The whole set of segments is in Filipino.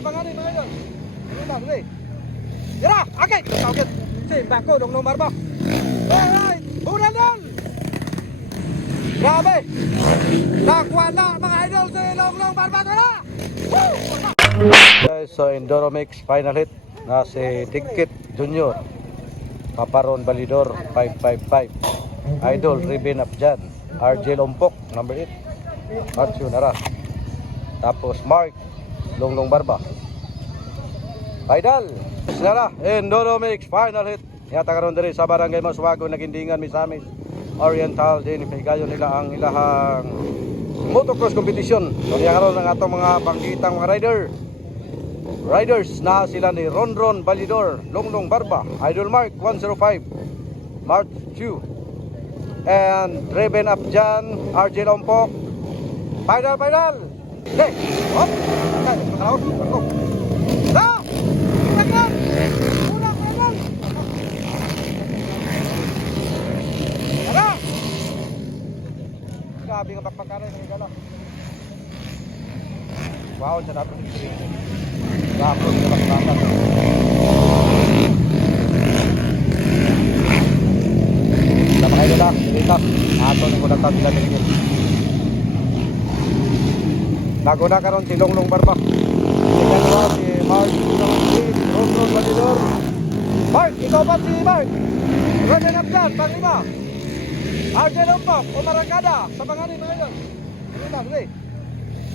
mga ni mga idol. Ano ba, dali. Tira, akit! Tawagit. Simbak ko, Longlong Barba. Alright, bulan doon! Grabe! Nakuha na mga idol si Longlong Barba. Tara! Woo! Guys, so Endoromix final hit na si Dikit Junior. Paparon Balidor 555. Idol Ribbon Abjan. RJ Lompok number 8. Archie Nara. Tapos Mark Longlong Barba. Idol Nara Endoromix final hit. Yata karon diri sa barangay Maswago nagindingan Misamis Oriental din ipigayon nila ang ilahang motocross competition. So niya karon ang atong mga bangkitang mga riders na sila ni Ronron Balidor, Longlong Barba, Idol Mark 105, Mark 2, and Reben Abjan, RJ Lompok. Final! Hey! Hop! Okay, makalaot. Go! Go! Ulang! Ulang! Tara! Grabe nga bakbakaran ng igala. Wow, sa dapat ng street. Bakit na bakbakan. Sama kayo nila, dito. Ato na muna tayo nila tingin. Bago na karon si Longlong Barba. Tingnan mo si Mark, Ronron Balidor. Mark, ikaw pa si Mark. Reben Abjan, panglima. RJ Lompok, umarangkada sa mga ni mga yun. Dali.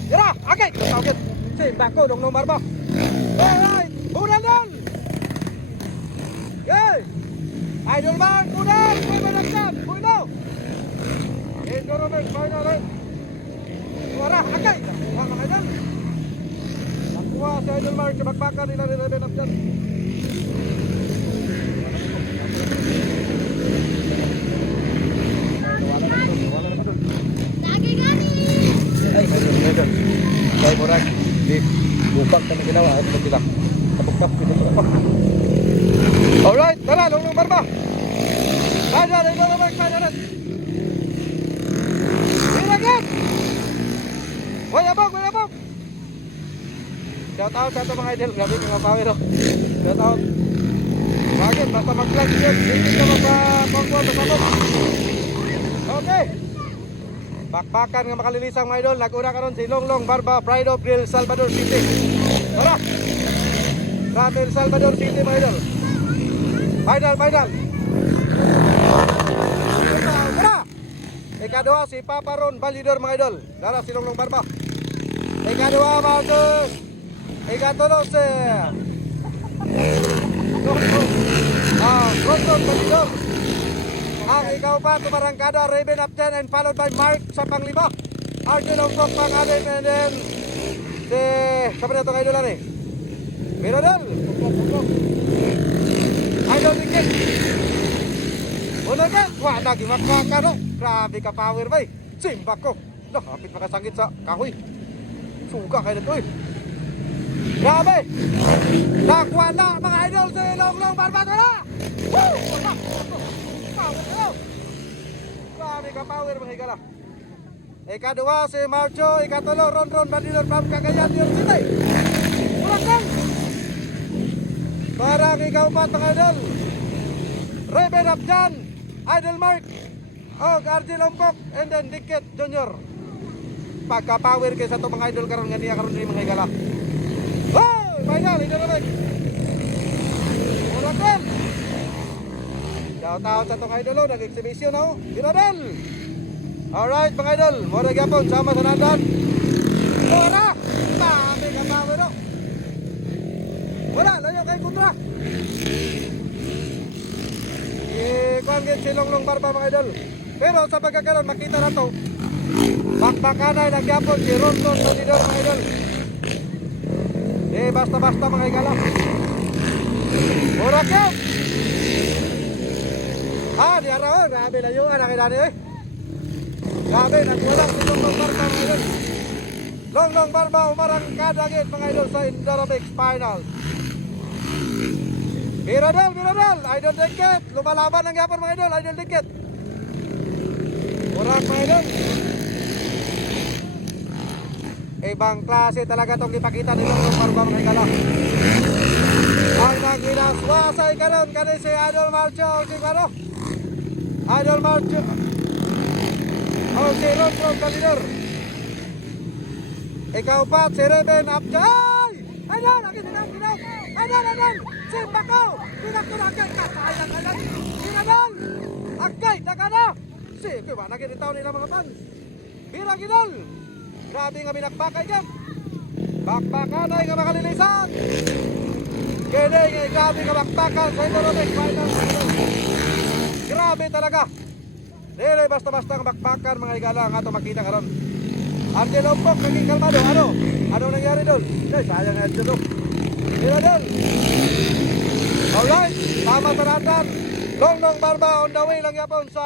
Tira, akit! Tawagit. Simbak ko, Longlong Barba. Alright, bulan doon! Yay! Idol Mark, bulan! Reben Abjan, bulan! Endoromix final hit. Suara, akay! Nakuha mga dyan. Nakuha si Idol Mark, bakbakan nila ni Reben Abjan. Ay, murag. Di, bupak kami ginawa. Ay, ito sila. Kapag-kap, pinag-kap. Alright, tara, Longlong Barba. Final, Endoromix final hit. Ilagat! Wala bog! Shout out sa ito mga idol. Grabe mga power o. Shout out. Bakit? Basta mag-vlog yun. Hindi ka magpapagwa sa sabog. Okay. Bakbakan nga makalilisang mga idol. Nag-una ka ron si Longlong Barba, Pride of El Salvador City. Tara! From El Salvador City mga idol. Final! Tara! Ikaduha si Paparon Balidor mga idol. Dara si Longlong Barba. Ikaduha Marcos. Ikatulo si Ronron Balidor. Ang ikaw pa tumarangkada Reben Abjan and followed by Mark sa panglima. RJ Lompok pang-anim and then si saan na itong idol ni? Miradol. Idol Dikit. Una ka, wala naging makaka no. Grabe ka power bay. Simbak ko. Loh, hapit makasangit sa kahoy. Suga kayo nito eh. Grabe. Nakuha na mga idol si Longlong Barba na. Woo! Power kayo. Grabe ka power mga higala. Ikaduha si Marcho. Ikatulo Ronron Balidor from Cagayan New York City. Ulang. Parang ikaw pa mga idol. Reben Abjan, Idol Mark, RJ Lompok, and then Dikit Junior. Pagka-power kayo sa itong mga idol karon nga niya karon din mga higala. Wow! Final, Endoromix. Ulang. Shout out sa itong idol, nag-exhibition ako. Dinadal! Alright mga idol, muna gyapon sama sa nandan. Ora! Dami ka power o. Wala, layo kay kontra. Kuangin si Longlong Barba mga idol. Pero sa pagkakaroon makita na to bakbakanay nagyapon si Ronron Balidor mga idol. Basta-basta mga igala. Mura ka! Di araw, grabe na yung anak idani eh. Grabe, nagwalang si Longlong Barba mga idol. Longlong Barba umarang kadagit mga idol sa Endoromix final. Miradol, Idol Dikit. Lumalaban ang yapon mga idol, Idol Dikit. Urak mga idol. Ibang klase talaga itong ipakita nila ng Barba mga higala. Ang nagwinaswasay karon kani si Idol Marcho o si Karo. Idol Marcho o si Ron Kalidor. Ikaw pa si Reben Abjay. Idol, lagi dinang. Idol. Si Bakaw. Pinagkulagay ka. Sayang kalan. Idol. Agay, nakana. Si, kaya ba nagiritaw nila mga pan. Birang Idol. Grabe nga binakbakay dyan. Bakbakan ay nga makalilisan. Kaya nga grabe nga bakbakan sa Indoromex Final. Grabe talaga. Dili basta-basta nga bakbakan mga higala ang ato makita karon. Angel Ompok naging kalmado. Ano nangyari doon? Ay, sayang nga dito. Dila doon. Alright, tama taratan. Longnong Barba on the way lang yapon sa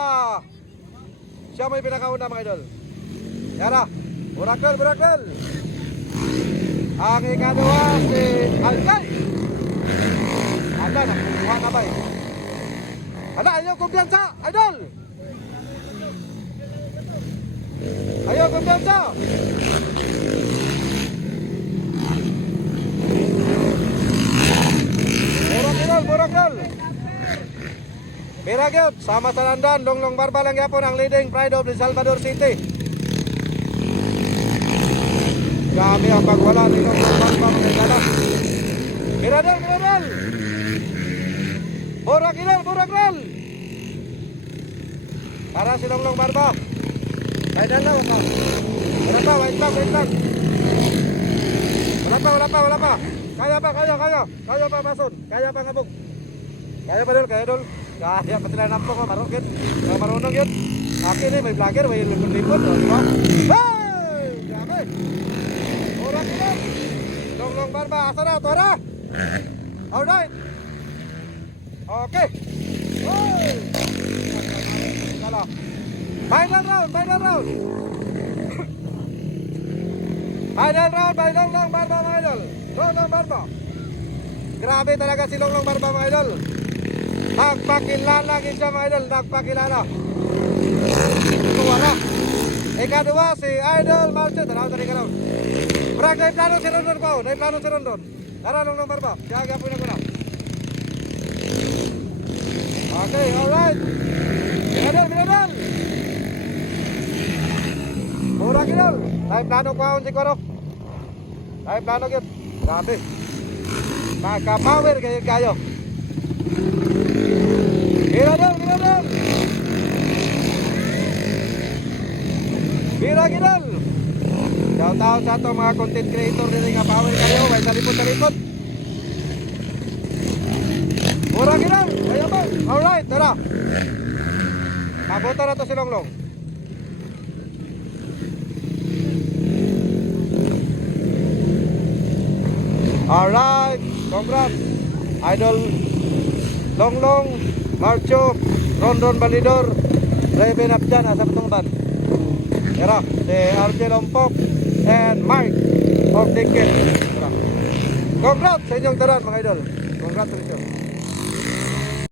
siya may pinakauna mga idol. Yara, Burakel. Ang ikadua si Alcay. Ada na, kuha na ba eh. Ayaw kumpiyansa, idol. Ayaw kumpiyansa. Burakel. Biragyot, sama sa landan, Longnong Barba lang yapon ang leading pride of the Salvador City. Grabe ang pagwala ni Longnong Barba mga higala. Biradel. Burakel. Para si Longnong Barba. Final na, wala pa, wait lang. Wala pa. Kaya pa masun. Kaya pa ngabog. Kaya dol. Kaya pa sila nampok ko, marunong yun. Akin may vlogger, may lipon-lipon, di ba? Hey! Grabe! Burakel. Longnong Barba, asa na, tora! Alright! Okay! Hey! Final round! Final round by Longnong Barba mga idol. Longnong Barba. Grabe talaga si Longnong Barba mga idol. Nagpakilala siya mga idol. Nagpakilala. Wala. Ikadua si Idol Marcho. Tanaw tali ka raw. Brag na plano si Rondon ko. Plano si Rondon. Tara Longnong Barba. Siyaga po na. Okay, alright. Binadal. Burakel. Tayo plano ko si Koro. Tayo plano yun. Grabe. Nagka-power kayo. Biragyot. Shout out sa itong mga content creator din nga power kayo. May talipot. Burakel. Kaya ba? Alright, tara. Mabuta na to si Longlong. Alright, congrats Idol Longlong, Marcho, Rondon Balidor, Reben Abjan, asa patungban. Tara, si Angel Ompok and Mark of Dickens. Congrats sa inyong taran mga idol. Congratulations.